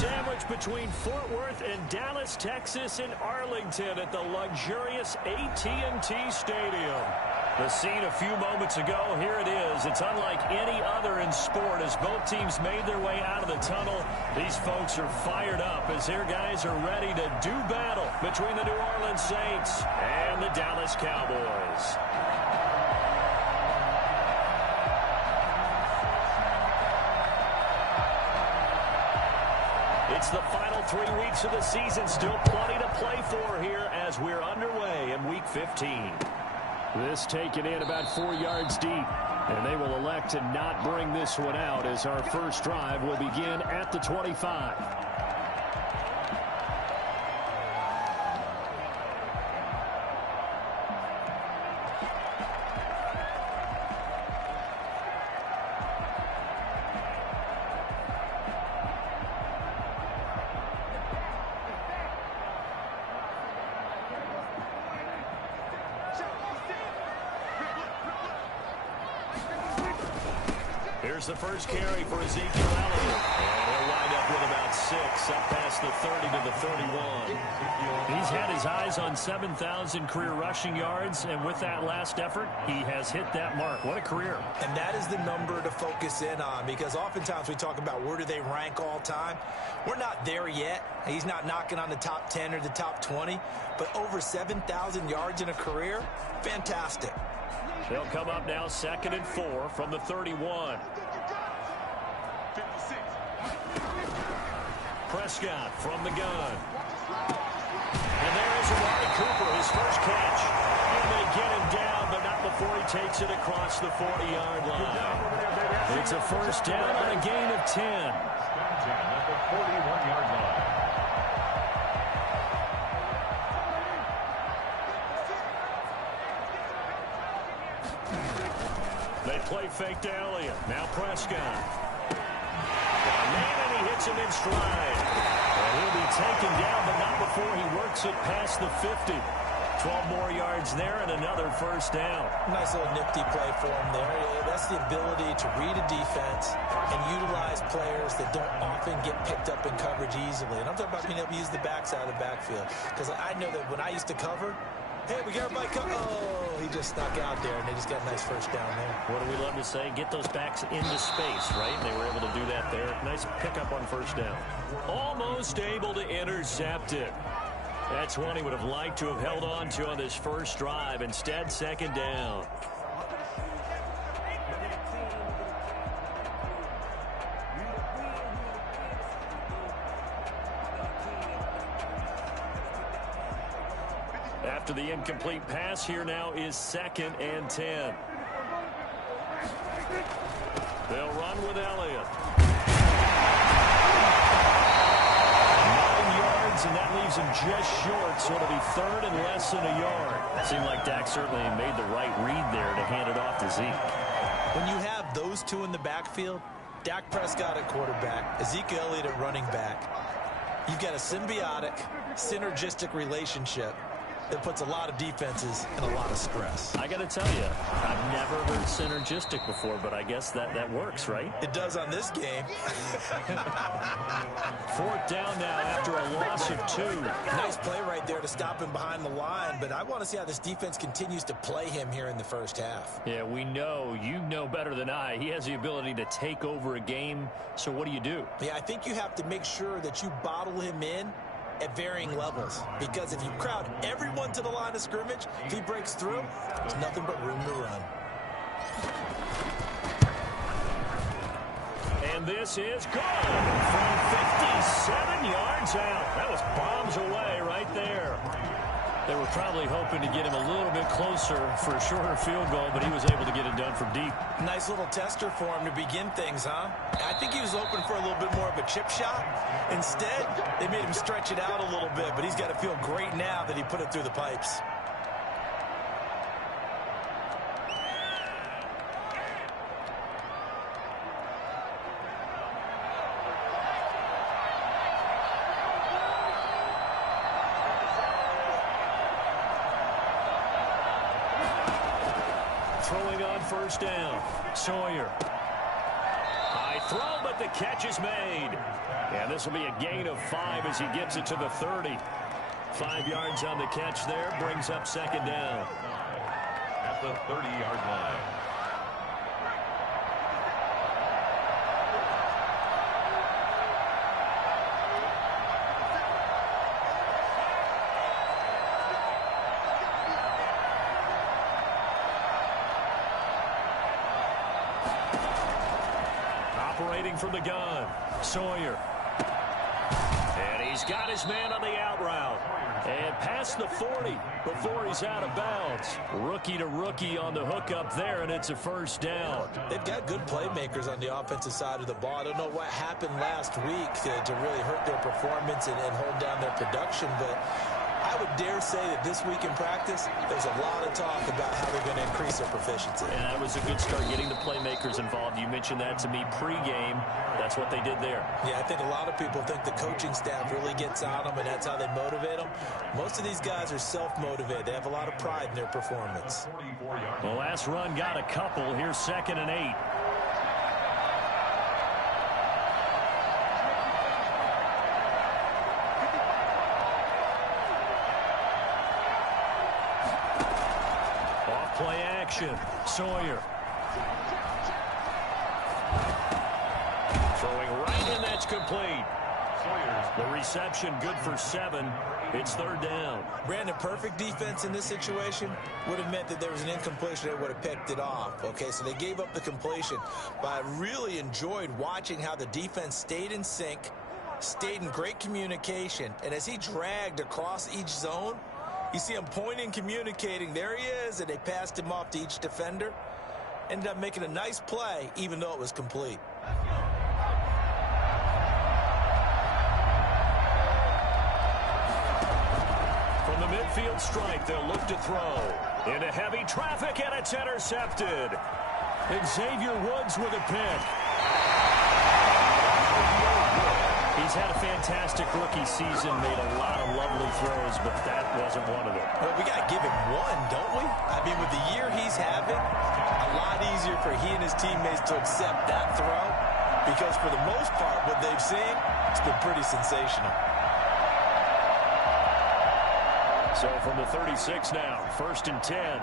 Sandwiched between Fort Worth and Dallas, Texas, in Arlington at the luxurious AT&T Stadium. The scene a few moments ago, here it is. It's unlike any other in sport as both teams made their way out of the tunnel. These folks are fired up as their guys are ready to do battle between the New Orleans Saints and the Dallas Cowboys. It's the final 3 weeks of the season. Still plenty to play for here as we're underway in Week 15. This taken in about 4 yards deep. And they will elect to not bring this one out as our first drive will begin at the 25. Here's the first carry for Ezekiel Elliott. And he'll wind up with about 6, up past the 30 to the 31. He's had his eyes on 7,000 career rushing yards, and with that last effort, he has hit that mark. What a career. And that is the number to focus in on, because oftentimes we talk about where do they rank all time. We're not there yet. He's not knocking on the top 10 or the top 20, but over 7,000 yards in a career, fantastic. They'll come up now 2nd and 4 from the 31. Prescott from the gun. And there is Amari Cooper, his first catch. And they get him down, but not before he takes it across the 40-yard line. It's a first down on a gain of 10. At the 41-yard line. They play fake to Elliott. Now Prescott. And he hits him in stride. And he'll be taken down, but not before he works it past the 50. 12 more yards there and another first down. Nice little nifty play for him there. That's the ability to read a defense and utilize players that don't often get picked up in coverage easily. And I'm talking about being able to use the backside of the backfield. Because I know that when I used to cover, hey, we got everybody cover. Oh, he just snuck out there, and they just got a nice first down there. What do we love to say? Get those backs into space, right? And they were able to do that there. Nice pickup on first down. Almost able to intercept it. That's one he would have liked to have held on to on this first drive. Instead, 2nd down. After the incomplete pass, here now is 2nd and 10. They'll run with Elliott. 9 yards, and that leaves him just short, so it'll be 3rd and less than a yard. Seemed like Dak certainly made the right read there to hand it off to Zeke. When you have those two in the backfield, Dak Prescott at quarterback, Ezekiel Elliott at running back, you've got a symbiotic, synergistic relationship that puts a lot of defenses in a lot of stress. I got to tell you, I've never heard synergistic before, but I guess that works, right? It does on this game. 4th down now after a loss of 2. Nice play right there to stop him behind the line, but I want to see how this defense continues to play him here in the first half. Yeah, we know. You know better than I. He has the ability to take over a game, so what do? Yeah, I think you have to make sure that you bottle him in at varying levels, because if you crowd everyone to the line of scrimmage, if he breaks through, there's nothing but room to run. And this is good from 57 yards out. That was bombs away right there. They were probably hoping to get him a little bit closer for a shorter field goal, but he was able to get it done from deep. Nice little tester for him to begin things, huh? I think he was hoping for a little bit more of a chip shot. Instead, they made him stretch it out a little bit, but he's got to feel great now that he put it through the pipes. Throwing on first down, Sawyer. High throw, but the catch is made. And this will be a gain of 5 as he gets it to the 30. 5 yards on the catch there, brings up second down. At the 30-yard line. Operating from the gun, Sawyer. And he's got his man on the out route. And past the 40 before he's out of bounds. Rookie to rookie on the hookup there, and it's a first down. They've got good playmakers on the offensive side of the ball. I don't know what happened last week to really hurt their performance and hold down their production, but I would dare say that this week in practice, there's a lot of talk about how they're going to increase their proficiency. And that was a good start, getting the playmakers involved. You mentioned that to me pregame. That's what they did there. Yeah, I think a lot of people think the coaching staff really gets on them, and that's how they motivate them. Most of these guys are self-motivated. They have a lot of pride in their performance. The last run got a couple. Here's 2nd and 8. Play action. Sawyer. Throwing right, and that's complete. The reception good for 7. It's 3rd down. Brandon, perfect defense in this situation would have meant that there was an incompletion. They would have picked it off. Okay, so they gave up the completion. But I really enjoyed watching how the defense stayed in sync, stayed in great communication, and as he dragged across each zone, you see him pointing, communicating. There he is, and they passed him off to each defender. Ended up making a nice play, even though it was complete. From the midfield stripe, they'll look to throw. Into heavy traffic, and it's intercepted. And Xavier Woods with a pick. He's had a fantastic rookie season, made a lot of lovely throws, but that wasn't one of them. Well, we got to give him one, don't we? I mean, with the year he's having, a lot easier for he and his teammates to accept that throw, because for the most part, what they've seen, it's been pretty sensational. So from the 36 now, 1st and 10.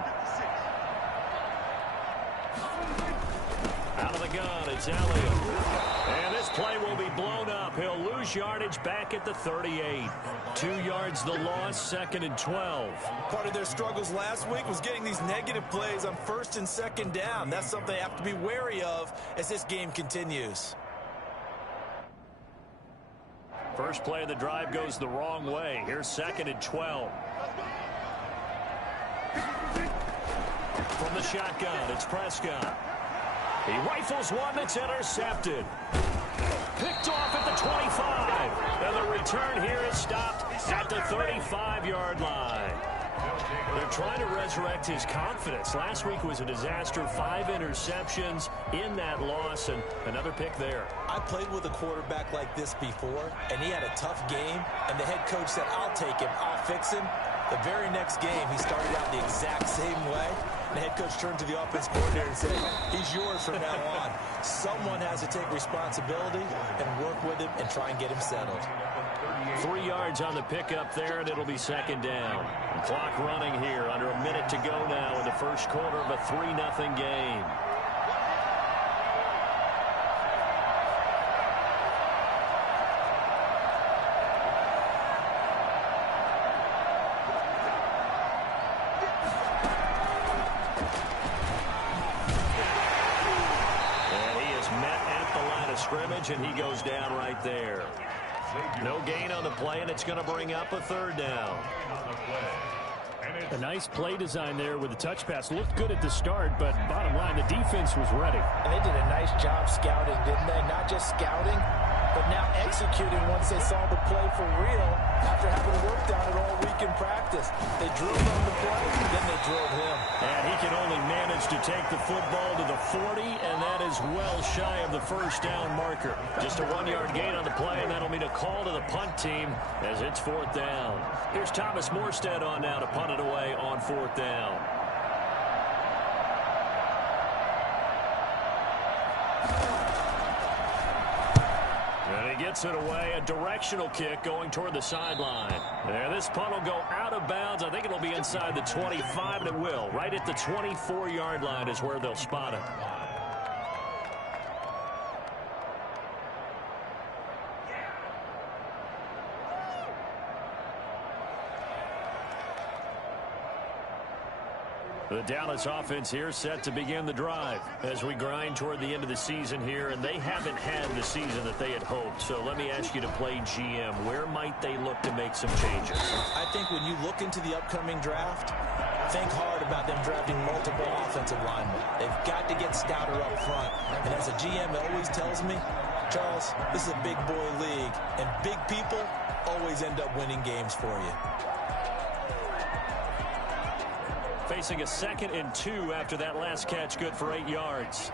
Out of the gun, it's Elliott. And this play will be blown up. He'll lose yardage back at the 38. 2 yards the loss, 2nd and 12. Part of their struggles last week was getting these negative plays on 1st and 2nd down. That's something they have to be wary of as this game continues. First play of the drive goes the wrong way. Here's 2nd and 12. From the shotgun, it's Prescott. He rifles one that's intercepted. Picked off at the 25. And the return here is stopped at the 35-yard line. They're trying to resurrect his confidence. Last week was a disaster. 5 interceptions in that loss, and another pick there. I played with a quarterback like this before, and he had a tough game, and the head coach said, I'll take him, I'll fix him. The very next game, he started out the exact same way. The head coach turned to the offense coordinator and said, he's yours from now on. Someone has to take responsibility and work with him and try and get him settled. 3 yards on the pickup there, and it'll be 2nd down. The clock running here, under a minute to go now in the first quarter of a 3-0 game. Scrimmage, and he goes down right there. No gain on the play, and it's going to bring up a 3rd down. A nice play design there with the touch pass. Looked good at the start, but bottom line, the defense was ready. And they did a nice job scouting, didn't they? Not just scouting, but now executing once they saw the play for real after having worked on it all week in practice. They drilled on the play, then they drilled him. And he can only manage to take the football to the 40, and that is well shy of the first down marker. Just a 1-yard gain on the play, and that'll mean a call to the punt team as it's 4th down. Here's Thomas Morstead on now to punt it away on 4th down. gets it away. A directional kick going toward the sideline. And this punt will go out of bounds. I think it'll be inside the 25, and it will. Right at the 24-yard line is where they'll spot it. The Dallas offense here set to begin the drive as we grind toward the end of the season here, and they haven't had the season that they had hoped. So let me ask you to play GM. Where might they look to make some changes? I think when you look into the upcoming draft, think hard about them drafting multiple offensive linemen. They've got to get stouter up front. And as a GM always tells me, Charles, this is a big boy league, and big people always end up winning games for you. Facing a 2nd and 2 after that last catch, good for 8 yards.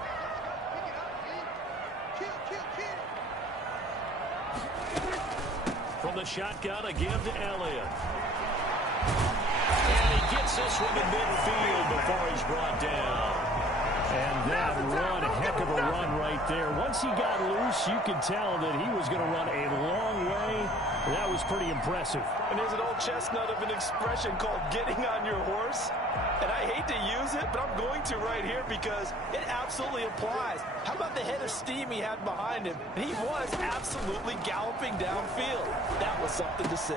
From the shotgun, a give to Elliott. And he gets this one in midfield before he's brought down. And that run, a heck of a run right there. Once he got loose, you could tell that he was going to run a long way. That was pretty impressive. And there's an old chestnut of an expression called getting on your horse. And I hate to use it, but I'm going to right here because it absolutely applies. How about the head of steam he had behind him? And he was absolutely galloping downfield. That was something to see.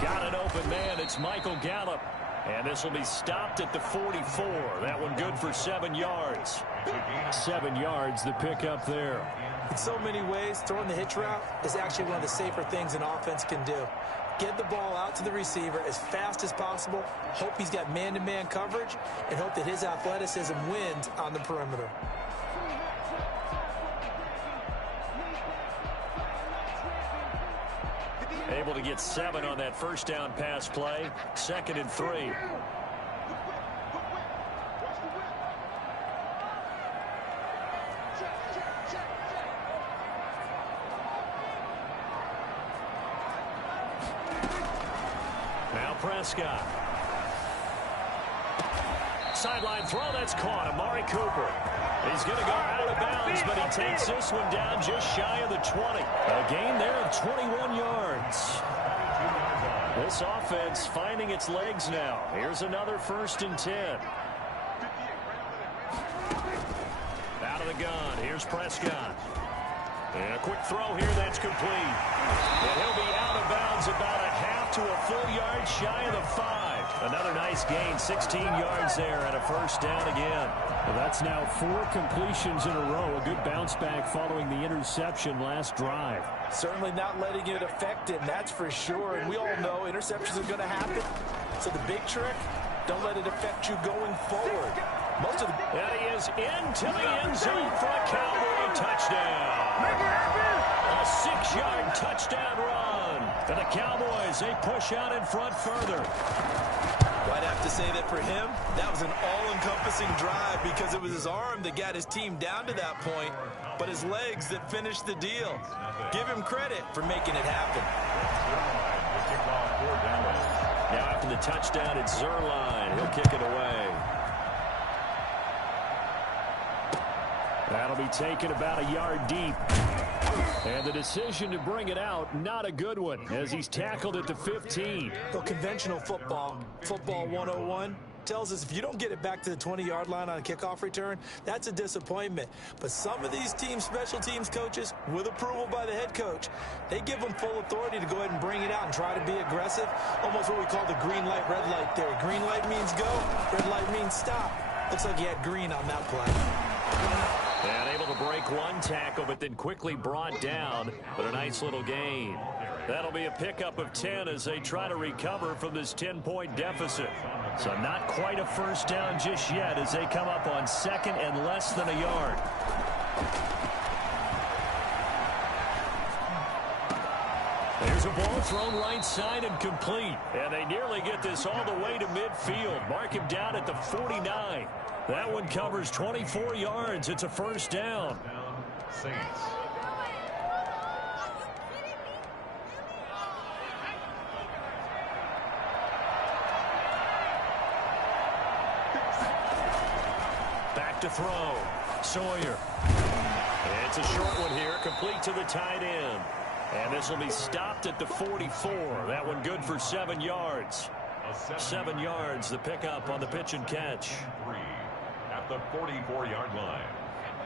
Got an open man. It's Michael Gallup. And this will be stopped at the 44. That one good for 7 yards. 7 yards, the pickup there. In so many ways, throwing the hitch route is actually one of the safer things an offense can do. Get the ball out to the receiver as fast as possible, hope he's got man-to-man coverage, and hope that his athleticism wins on the perimeter. Able to get 7 on that first down pass play. 2nd and 3. Now Prescott. Sideline throw, that's caught. Amari Cooper. He's going to go out of bounds, but he takes this one down just shy of the 20. A gain there of 21 yards. This offense finding its legs now. Here's another 1st and 10. Out of the gun. Here's Prescott. And a quick throw here, that's complete. And he'll be out of bounds about a half to a full yard shy of the 5. Another nice gain, 16 yards there and a 1st down again. Well, that's now 4 completions in a row. A good bounce back following the interception last drive. Certainly not letting it affect him, that's for sure. And we all know interceptions are going to happen. So the big trick, don't let it affect you going forward. And he is into the end zone for a Cowboy touchdown. A 6-yard touchdown run. And the Cowboys, they push out in front further. I'd have to say that for him, that was an all-encompassing drive because it was his arm that got his team down to that point, but his legs that finished the deal. Give him credit for making it happen. Now after the touchdown, it's Zuerlein. He'll kick it away. That'll be taken about a yard deep. And the decision to bring it out, not a good one, as he's tackled at the 15. Well, conventional football 101, tells us if you don't get it back to the 20-yard line on a kickoff return, that's a disappointment. But some of these teams, special teams coaches, with approval by the head coach, they give them full authority to go ahead and bring it out and try to be aggressive. Almost what we call the green light, red light theory. Green light means go, red light means stop. Looks like he had green on that play. And able to break one tackle, but then quickly brought down. But a nice little gain. That'll be a pickup of 10 as they try to recover from this 10-point deficit. So not quite a 1st down just yet as they come up on 2nd and less than a yard. There's a ball thrown right side and complete. And they nearly get this all the way to midfield. Mark him down at the 49. That one covers 24 yards. It's a 1st down. Saints. Back to throw. Sawyer. It's a short one here, complete to the tight end. And this will be stopped at the 44. That one good for 7 yards. 7 yards, the pickup on the pitch and catch. At the 44-yard line.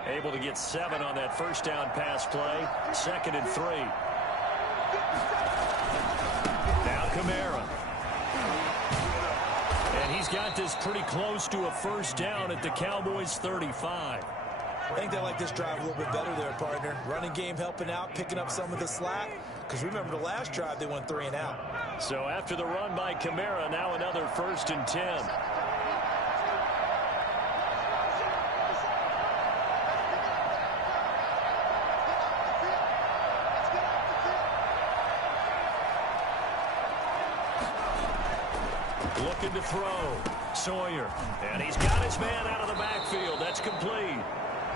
Able to get 7 on that first down pass play. 2nd and 3. Now Kamara. And he's got this pretty close to a first down at the Cowboys' 35. I think they like this drive a little bit better there, partner. Running game helping out, picking up some of the slack. Because remember the last drive, they went 3 and out. So after the run by Kamara, now another 1st and 10. Looking to throw. Sawyer. And he's got his man out of the backfield. That's complete.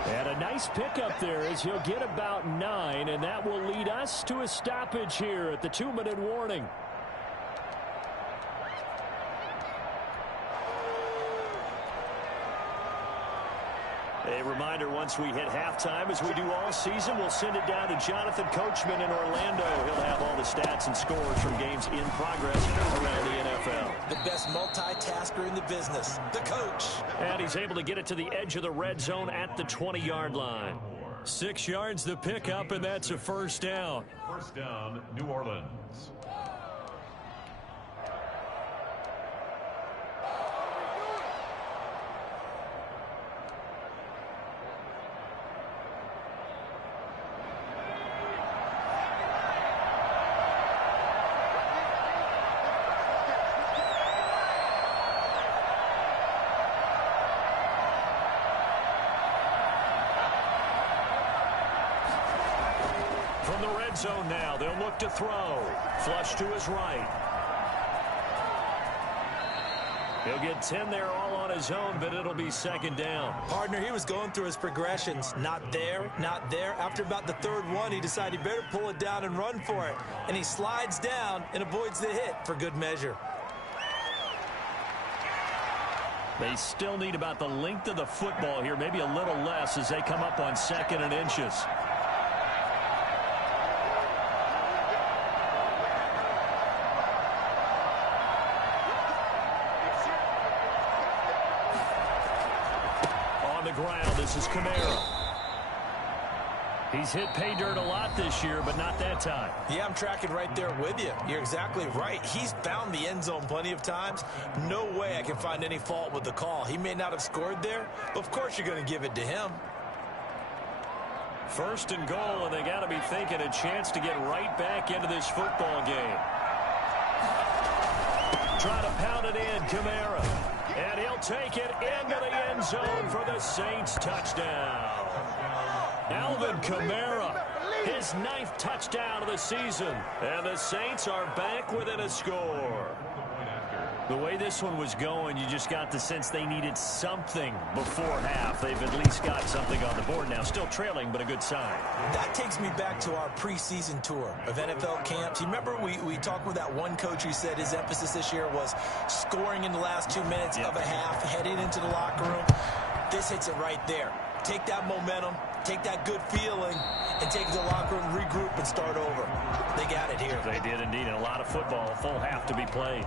And a nice pickup there as he'll get about 9, and that will lead us to a stoppage here at the 2-minute warning. A reminder, once we hit halftime, as we do all season, we'll send it down to Jonathan Coachman in Orlando. He'll have all the stats and scores from games in progress around the NFL. The best multitasker in the business, the coach. And he's able to get it to the edge of the red zone at the 20-yard line. 6 yards the pickup, and that's a first down. First down, New Orleans. From the red zone now, they'll look to throw. Flush to his right. He'll get 10 there all on his own, but it'll be 2nd down. Partner, he was going through his progressions. Not there, not there. After about the 3rd one, he decided he better pull it down and run for it. And he slides down and avoids the hit for good measure. They still need about the length of the football here, maybe a little less as they come up on 2nd and inches. Ground. This is Kamara. He's hit pay dirt a lot this year, but not that time. Yeah, I'm tracking right there with you. You're exactly right. He's found the end zone plenty of times. No way I can find any fault with the call. He may not have scored there, but of course you're going to give it to him. 1st and goal, and they got to be thinking a chance to get right back into this football game. Try to pound it in, Kamara. And he'll take it into the end zone for the Saints touchdown. Alvin Kamara, his 9th touchdown of the season. And the Saints are back within a score. The way this one was going, you just got the sense they needed something before half. They've at least got something on the board now. Still trailing, but a good sign. That takes me back to our preseason tour of NFL camps. You remember we talked with that one coach who said his emphasis this year was scoring in the last 2 minutes of a half, heading into the locker room. This hits it right there. Take that momentum, take that good feeling, and take it to the locker room, regroup, and start over. They got it here. They did indeed, and a lot of football, a full half to be played.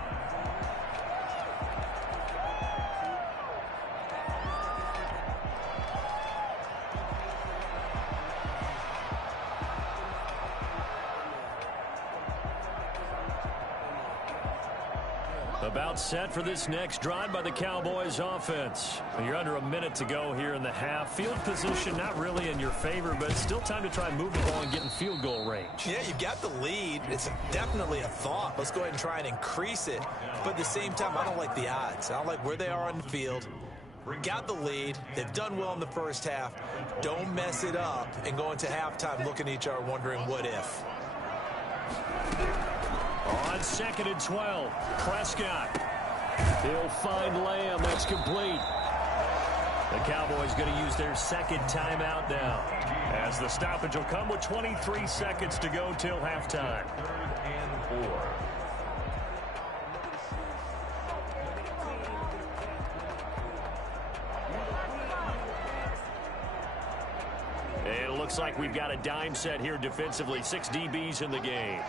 About set for this next drive by the Cowboys offense. You're under a minute to go here in the half. Field position not really in your favor, but still time to try and move the ball and get in field goal range. Yeah, you've got the lead. It's definitely a thought. Let's go ahead and try and increase it. But at the same time, I don't like the odds. I don't like where they are on the field. Got the lead. They've done well in the first half. Don't mess it up and go into halftime looking at each other wondering what if. On 2nd and 12, Prescott. He'll find Lamb. That's complete. The Cowboys going to use their 2nd timeout now, as the stoppage will come with 23 seconds to go till halftime. 3rd and 4. And it looks like we've got a dime set here defensively. 6 DBs in the game.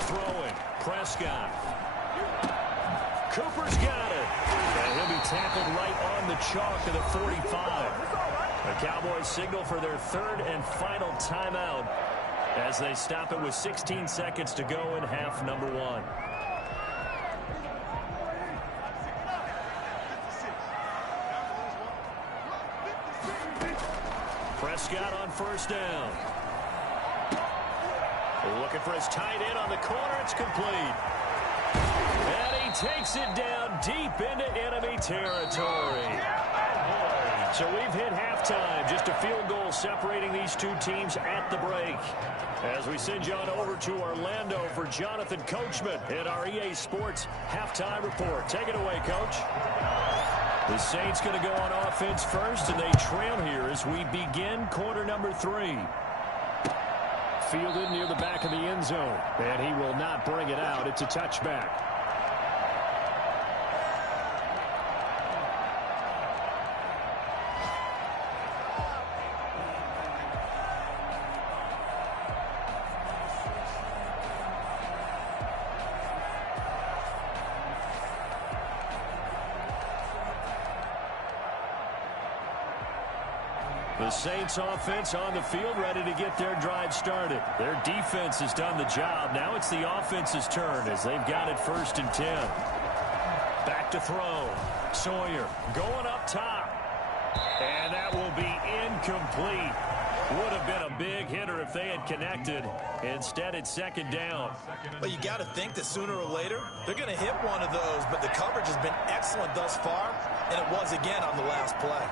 Throwing. Prescott. Cooper's got it. And he'll be tackled right on the chalk of the 45. The Cowboys signal for their 3rd and final timeout as they stop it with 16 seconds to go in half number 1. Prescott on first down. Looking for his tight end on the corner. It's complete. And he takes it down deep into enemy territory. So we've hit halftime. Just a field goal separating these two teams at the break. As we send you on over to Orlando for Jonathan Coachman in our EA Sports halftime report. Take it away, Coach. The Saints going to go on offense first, and they trail here as we begin quarter number 3. Fielded near the back of the end zone, and he will not bring it out. It's a touchback. The Saints offense on the field ready to get their drive started. Their defense has done the job. Now it's the offense's turn as they've got it 1st and 10. Back to throw. Sawyer going up top. And that will be incomplete. Would have been a big hitter if they had connected. Instead, it's 2nd down. Well, you got to think that sooner or later, they're going to hit one of those. But the coverage has been excellent thus far, and it was again on the last play.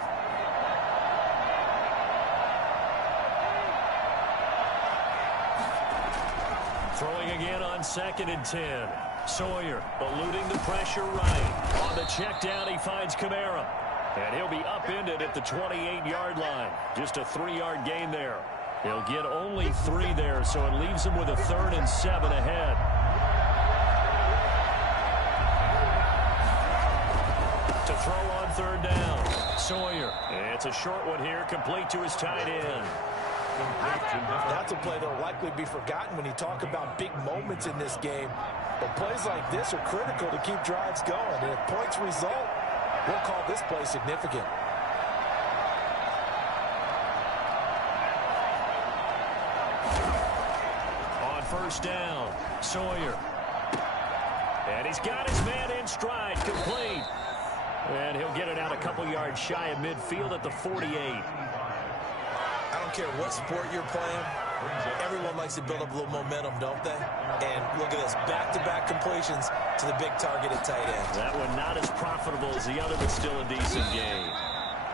Throwing again on 2nd and 10. Sawyer eluding the pressure right. On the check down, he finds Kamara. And he'll be upended at the 28-yard line. Just a 3-yard gain there. He'll get only 3 there, so it leaves him with a 3rd and 7 ahead. To throw on 3rd down. Sawyer. It's a short one here, complete to his tight end. That's a play that will likely be forgotten when you talk about big moments in this game. But plays like this are critical to keep drives going. And if points result, we'll call this play significant. On 1st down, Sawyer. And he's got his man in stride, complete. And he'll get it out a couple yards shy of midfield at the 48. I don't care what sport you're playing. Everyone likes to build up a little momentum, don't they? And look at this, back-to-back completions to the big targeted tight end. That one not as profitable as the other, but still a decent gain.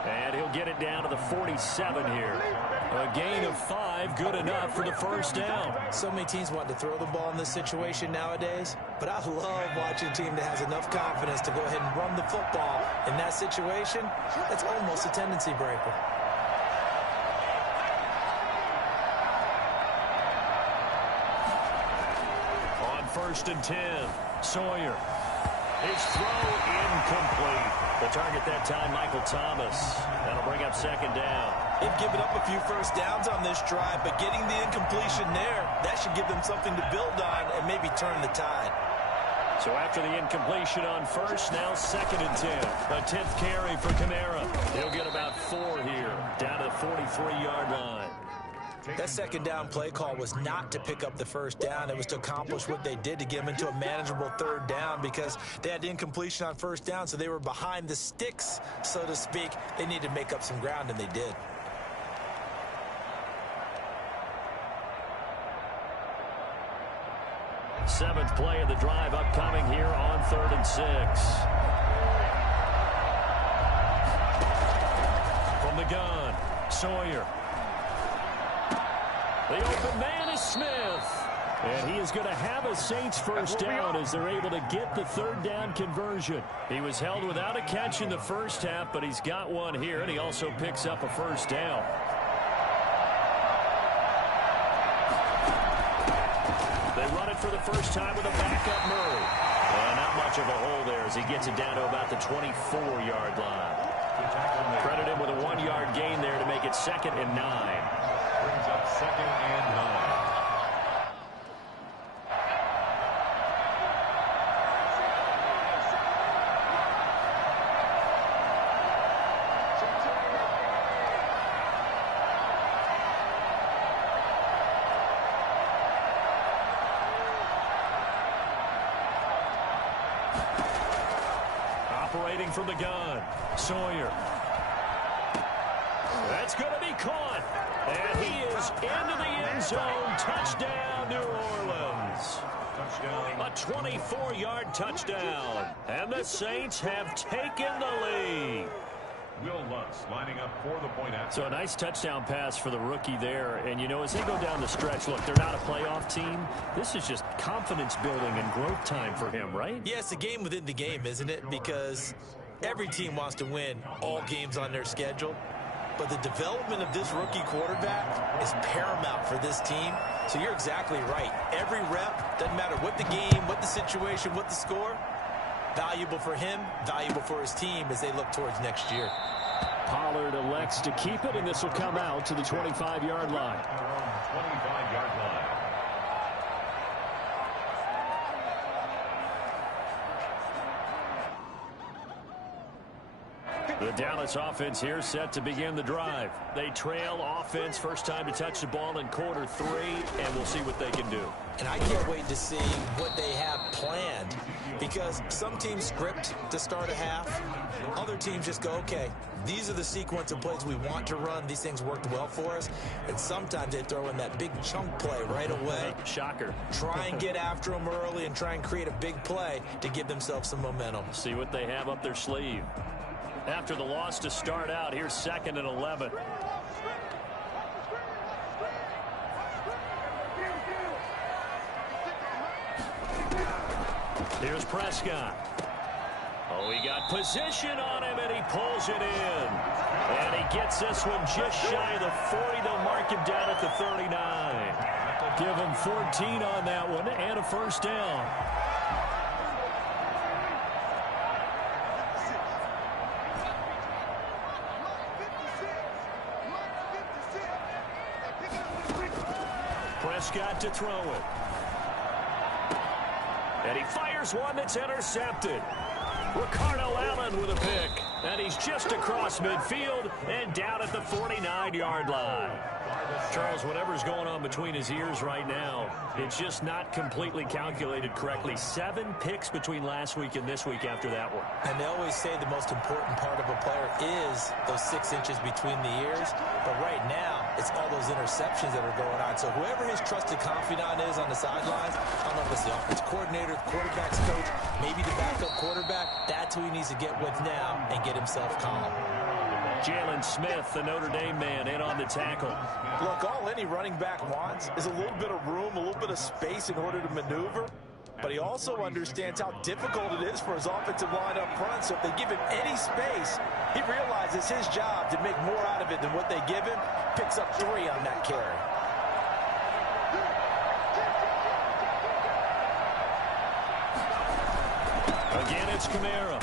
And he'll get it down to the 47 here. A gain of 5, good enough for the 1st down. So many teams want to throw the ball in this situation nowadays, but I love watching a team that has enough confidence to go ahead and run the football. In that situation, that's almost a tendency breaker. On 1st and 10, Sawyer. His throw incomplete. The target that time, Michael Thomas. That'll bring up 2nd down. They've given up a few 1st downs on this drive, but getting the incompletion there, that should give them something to build on and maybe turn the tide. So after the incompletion on 1st, now 2nd and 10. A 10th carry for Kamara. He'll get about 4 here, down to the 43-yard line. That 2nd down play call was not to pick up the 1st down. It was to accomplish what they did to get them into a manageable 3rd down because they had the incompletion on 1st down, so they were behind the sticks, so to speak. They needed to make up some ground, and they did. Seventh play of the drive upcoming here on 3rd and 6. From the gun, Sawyer. The open man is Smith. And he is going to have a Saints 1st down as they're able to get the 3rd down conversion. He was held without a catch in the 1st half, but he's got one here, and he also picks up a 1st down. They run it for the 1st time with a backup Murray. Not much of a hole there as he gets it down to about the 24-yard line. Credit him with a 1-yard gain there to make it 2nd and 9. Brings up 2nd and 9. Operating from the gun, Sawyer. That's going to be caught. And he is into the end zone. Touchdown, New Orleans. Touchdown. A 24-yard touchdown. And the Saints have taken the lead. Will Lutz lining up for the point after. So a nice touchdown pass for the rookie there. And, you know, as they go down the stretch, look, they're not a playoff team. This is just confidence building and growth time for him, right? Yeah, it's a game within the game, isn't it? Because every team wants to win all games on their schedule. But the development of this rookie quarterback is paramount for this team. So you're exactly right. Every rep, doesn't matter what the game, what the situation, what the score, valuable for him, valuable for his team as they look towards next year. Pollard elects to keep it, and this will come out to the 25-yard line. 25-yard line. The Dallas offense here set to begin the drive. They trail offense, first time to touch the ball in quarter 3, and we'll see what they can do. And I can't wait to see what they have planned, because some teams script to start a half. Other teams just go, okay, these are the sequence of plays we want to run. These things worked well for us. And sometimes they throw in that big chunk play right away. Shocker. Try and get after them early and try and create a big play to give themselves some momentum. See what they have up their sleeve. After the loss to start out, here's 2nd and 11. Here's Prescott. Oh, he got position on him, and he pulls it in. And he gets this one just shy of the 40. They'll mark him down at the 39. Give him 14 on that one and a first down. Prescott to throw it. And he fires one that's intercepted. Ricardo Allen with a pick. And he's just across midfield and down at the 49-yard line. Charles, whatever's going on between his ears right now, it's just not completely calculated correctly. 7 picks between last week and this week after that one. And they always say the most important part of a player is those 6 inches between the ears. But right now, it's all those interceptions that are going on. So whoever his trusted confidant is on the sidelines, I don't know if it's the offensive coordinator, the quarterback's coach, maybe the backup quarterback, that's who he needs to get with now and get himself calm. Jalen Smith, the Notre Dame man, in on the tackle. Look, all any running back wants is a little bit of room, a little bit of space in order to maneuver. But he also understands how difficult it is for his offensive line up front. So if they give him any space, he realizes his job to make more out of it than what they give him. Picks up 3 on that carry. Again, it's Kamara.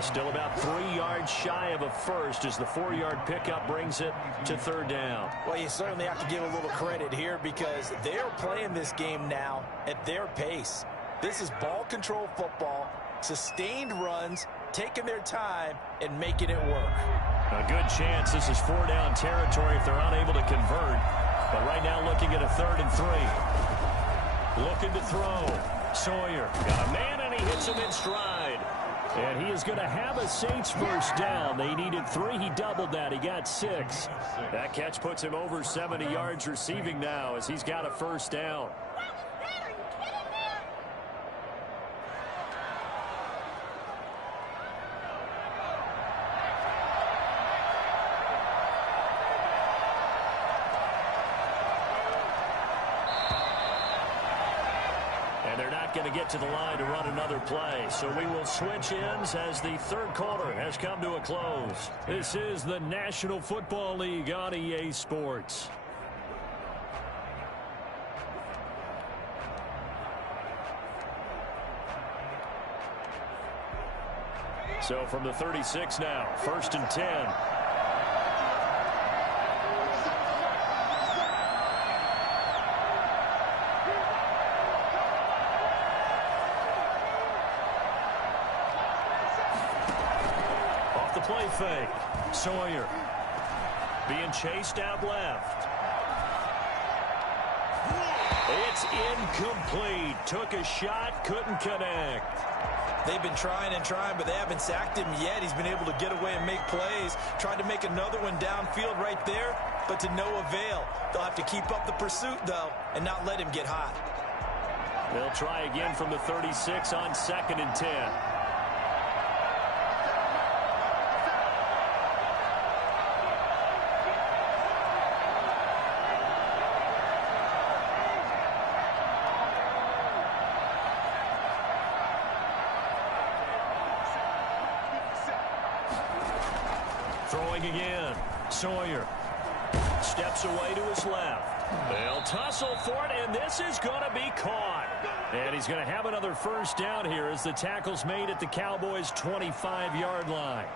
Still about 3 yards shy of a first as the 4-yard pickup brings it to 3rd down. Well, you certainly have to give a little credit here because they're playing this game now at their pace. This is ball control football, sustained runs, taking their time, and making it work. A good chance this is 4-down territory if they're unable to convert. But right now looking at a 3rd and 3. Looking to throw. Sawyer got a man, and he hits him in stride. And he is going to have a Saints first down. They needed 3. He doubled that. He got 6. That catch puts him over 70 yards receiving now as he's got a first down. Going to get to the line to run another play. So we will switch ends as the 3rd quarter has come to a close. This is the National Football League on EA Sports. So from the 36 now, 1st and 10. Off the play fake. Sawyer being chased out left. It's incomplete. Took a shot, couldn't connect. They've been trying and trying, but they haven't sacked him yet. He's been able to get away and make plays. Tried to make another one downfield right there, but to no avail. They'll have to keep up the pursuit, though, and not let him get hot. They'll try again from the 36 on 2nd and 10. Throwing again. Sawyer steps away to his left. They'll tussle for it, and this is going to be caught. And he's going to have another first down here as the tackle's made at the Cowboys' 25-yard line.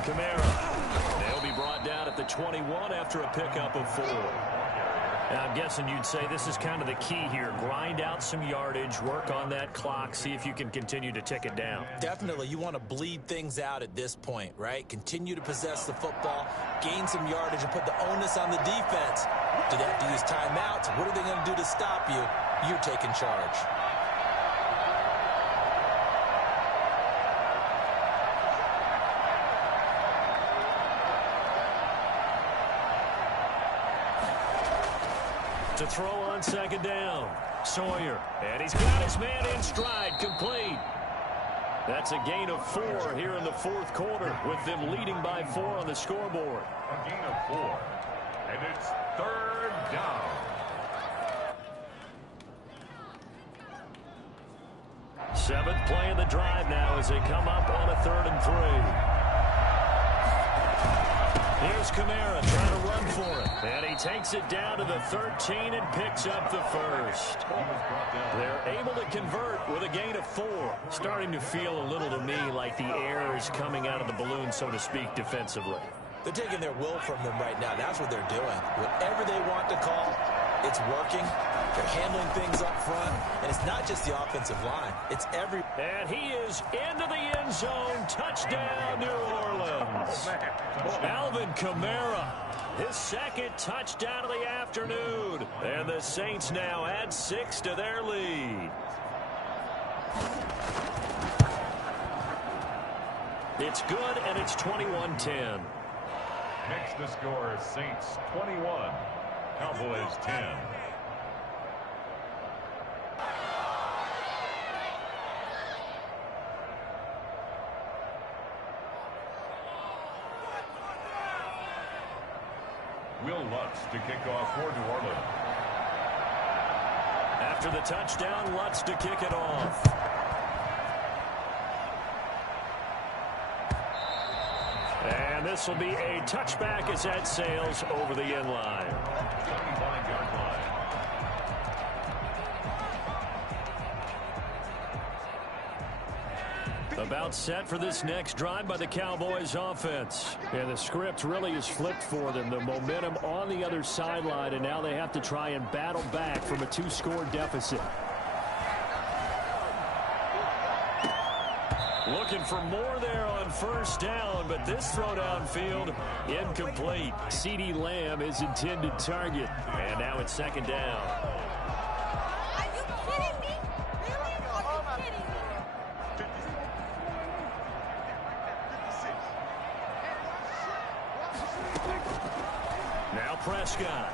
Kamara. They'll be brought down at the 21 after a pickup of 4. Now, I'm guessing you'd say this is kind of the key here. Grind out some yardage, work on that clock, see if you can continue to tick it down. Definitely. You want to bleed things out at this point, right? Continue to possess the football, gain some yardage, and put the onus on the defense. Do they have to use timeouts? What are they going to do to stop you? You're taking charge. To throw on 2nd down. Sawyer. And he's got his man in stride. Complete. That's a gain of 4 here in the 4th quarter with them leading by 4 on the scoreboard. A gain of 4. And it's 3rd down. Seventh play of the drive now as they come up on a 3rd and 3. Here's Kamara trying to run for it. And he takes it down to the 13 and picks up the first. They're able to convert with a gain of 4. Starting to feel a little to me like the air is coming out of the balloon, so to speak, defensively. They're taking their will from them right now. That's what they're doing. Whatever they want to call, it's working. They're handling things up front. And it's not just the offensive line. It's every... And he is into the end zone. Touchdown, New Orleans. Alvin Kamara, his 2nd touchdown of the afternoon. And the Saints now add 6 to their lead. It's good, and it's 21-10. Next to score, Saints 21, Cowboys 10. Will Lutz to kick off for New Orleans. After the touchdown, Lutz to kick it off. And this will be a touchback as that sails over the end line. 79-yard line. About set for this next drive by the Cowboys offense. And the script really is flipped for them. The momentum on the other sideline, and now they have to try and battle back from a 2-score deficit. Looking for more there on 1st down, but this throw downfield incomplete. CeeDee Lamb is intended target. And now it's 2nd down. Are you kidding me? Really? Are you kidding me? Now Prescott.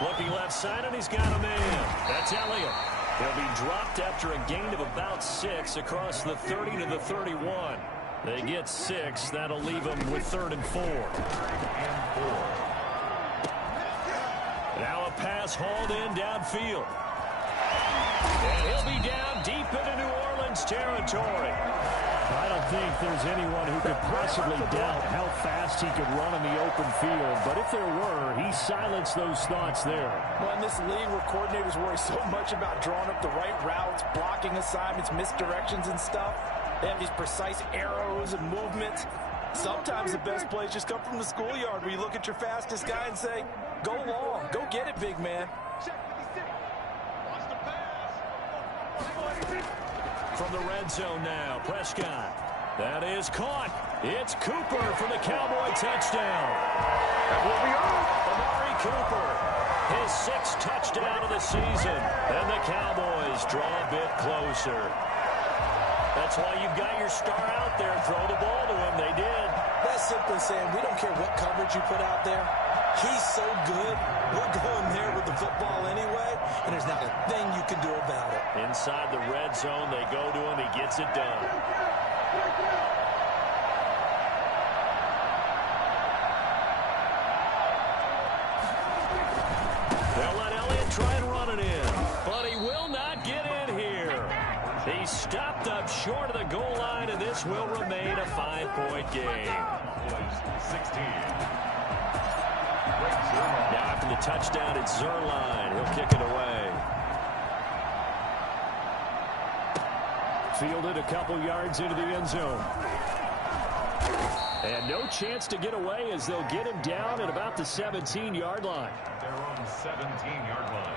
Looking left side, and he's got a man. That's Elliott. He'll be dropped after a gain of about 6 across the 30 to the 31. They get 6. That'll leave them with 3rd and 4. Now a pass hauled in downfield. territory. I don't think there's anyone who could possibly doubt how fast he could run in the open field. But if there were, he silenced those thoughts there. Well, in this league where coordinators worry so much about drawing up the right routes, blocking assignments, misdirections and stuff, they have these precise arrows and movements. Sometimes the best plays just come from the schoolyard where you look at your fastest guy and say, go long, go get it, big man. From the red zone now, Prescott. That is caught. It's Cooper for the Cowboy touchdown. That will be on. Amari Cooper, his 6th touchdown of the season. And the Cowboys draw a bit closer. That's why you've got your star out there. Throw the ball to him. They did. That's simply saying we don't care what coverage you put out there. He's so good. We're going there with the football anyway, and there's not a thing you can do about it. Inside the red zone, they go to him. He gets it done. They'll let Elliott try and run it in, but he will not get in here. He's stopped up short of the goal line, and this will remain a 5-point game. 16. Now after the touchdown, it's Zuerlein. He'll kick it away. Fielded a couple yards into the end zone. And no chance to get away as they'll get him down at about the 17-yard line. Their own 17-yard line.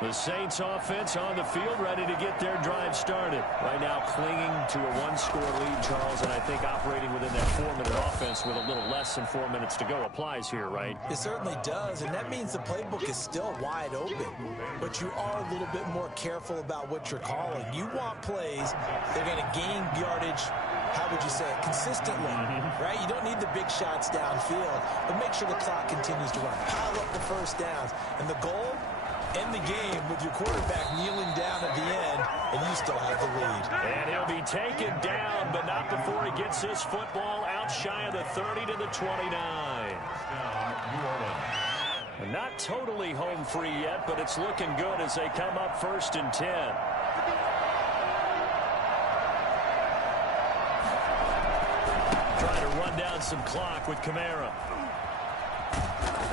The Saints offense on the field, ready to get their drive started. Right now clinging to a 1-score lead, Charles, and I think operating within that 4-minute offense with a little less than 4 minutes to go applies here, right? It certainly does, and that means the playbook is still wide open. But you are a little bit more careful about what you're calling. You want plays that are going to gain yardage, how would you say it, consistently, right? You don't need the big shots downfield, but make sure the clock continues to run. Pile up the first downs, and the goal, end the game with your quarterback kneeling down at the end, and you still have the lead. And he'll be taken down, but not before he gets his football out shy of the 30 to the 29. And not totally home free yet, but it's looking good as they come up 1st and 10. Trying to run down some clock with Kamara.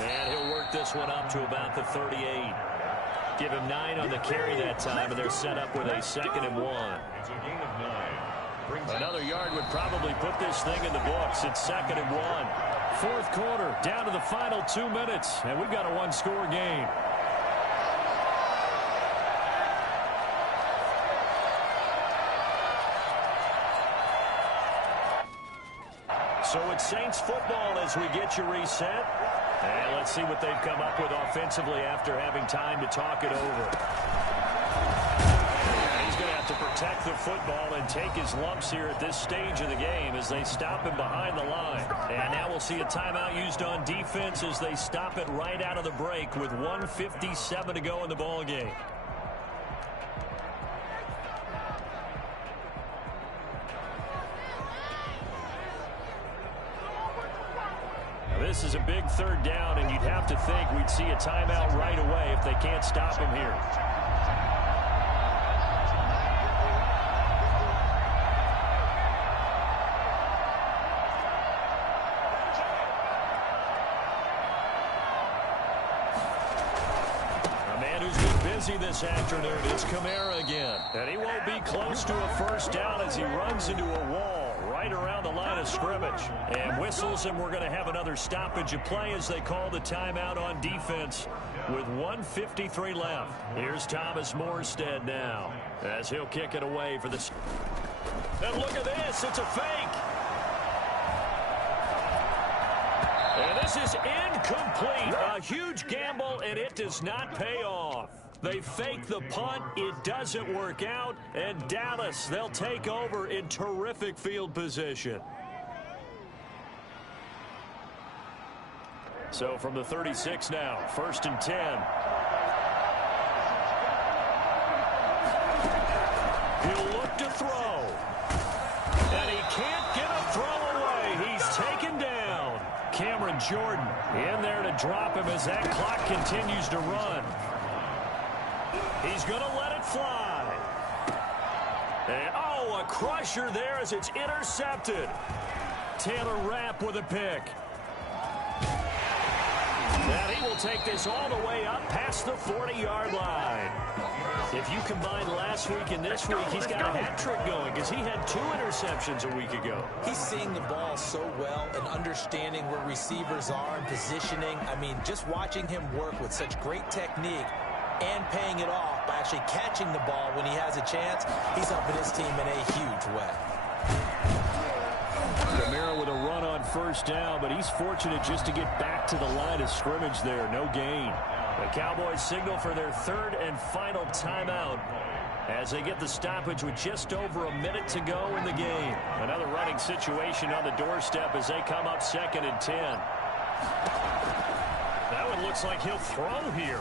And he'll work this one up to about the 38. Give him 9 on the carry that time, and they're set up with a 2nd and 1. It's a gain of 9. Another yard would probably put this thing in the books. It's 2nd and 1. 4th quarter, down to the final 2 minutes, and we've got a 1-score game. So it's Saints football as we get you reset. And let's see what they've come up with offensively after having time to talk it over. And he's going to have to protect the football and take his lumps here at this stage of the game as they stop him behind the line. And now we'll see a timeout used on defense as they stop it right out of the break with 1:57 to go in the ball game. This is a big 3rd down, and you'd have to think we'd see a timeout right away if they can't stop him here. A man who's been busy this afternoon is Kamara again. And he won't be close to a 1st down as he runs into a wall right around the line of scrimmage. And whistles, and we're going to have another stoppage of play as they call the timeout on defense with 1:53 left. Here's Thomas Morstead now as he'll kick it away for the... And look at this. It's a fake. And this is incomplete. A huge gamble, and it does not pay off. They fake the punt. It doesn't work out. And Dallas, they'll take over in terrific field position. So from the 36 now, 1st and 10. He'll look to throw. And he can't get a throw away. He's taken down. Jordan in there to drop him as that clock continues to run. He's going to let it fly. And, a crusher there as it's intercepted. Taylor Rapp with a pick. And he will take this all the way up past the 40-yard line. If you combine last week and this week, he's got a hat trick going because he had 2 interceptions a week ago. He's seeing the ball so well and understanding where receivers are and positioning. I mean, just watching him work with such great technique and paying it off by actually catching the ball when he has a chance, he's helping his team in a huge way. Kamara with a run on first down, but he's fortunate just to get back to the line of scrimmage there. No gain. The Cowboys signal for their 3rd and final timeout as they get the stoppage with just over a minute to go in the game. Another running situation on the doorstep as they come up 2nd and 10. That one looks like he'll throw here.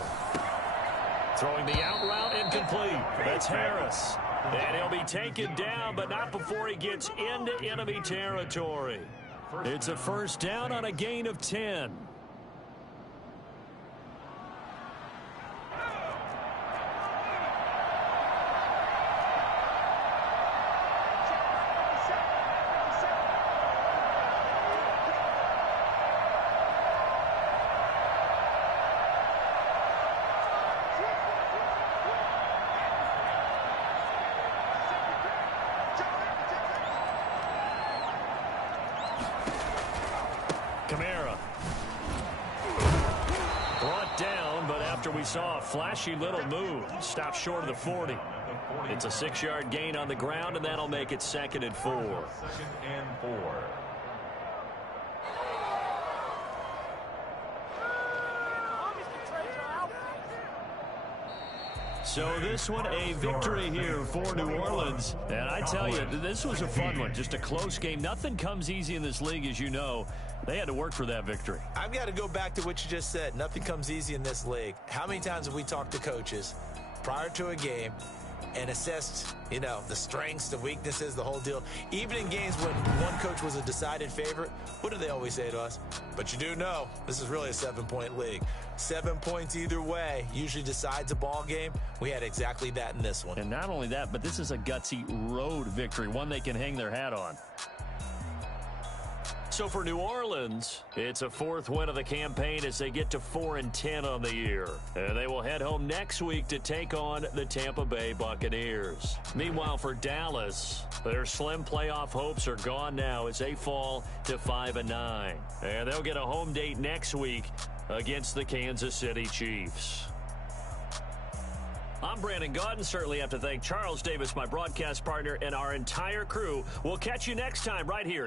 Throwing the out route incomplete. That's Harris. And he'll be taken down, but not before he gets into enemy territory. It's a first down on a gain of 10. Kamara. Brought down, but after we saw a flashy little move, stopped short of the 40. It's a 6-yard gain on the ground, and that'll make it 2nd and 4. 2nd and 4. So this one a victory here for New Orleans. And I tell you, this was a fun one. Just a close game. Nothing comes easy in this league, as you know. They had to work for that victory. I've got to go back to what you just said. Nothing comes easy in this league. How many times have we talked to coaches prior to a game and assessed, the strengths, the weaknesses, the whole deal? Even in games when one coach was a decided favorite, what do they always say to us? But you do know, this is really a 7-point league. 7 points either way usually decides a ball game. We had exactly that in this one. And not only that, but this is a gutsy road victory, one they can hang their hat on. So for New Orleans, it's a 4th win of the campaign as they get to 4-10 on the year. And they will head home next week to take on the Tampa Bay Buccaneers. Meanwhile, for Dallas, their slim playoff hopes are gone now as they fall to 5-9. And they'll get a home date next week against the Kansas City Chiefs. I'm Brandon Gaudin. Certainly have to thank Charles Davis, my broadcast partner, and our entire crew. We'll catch you next time right here.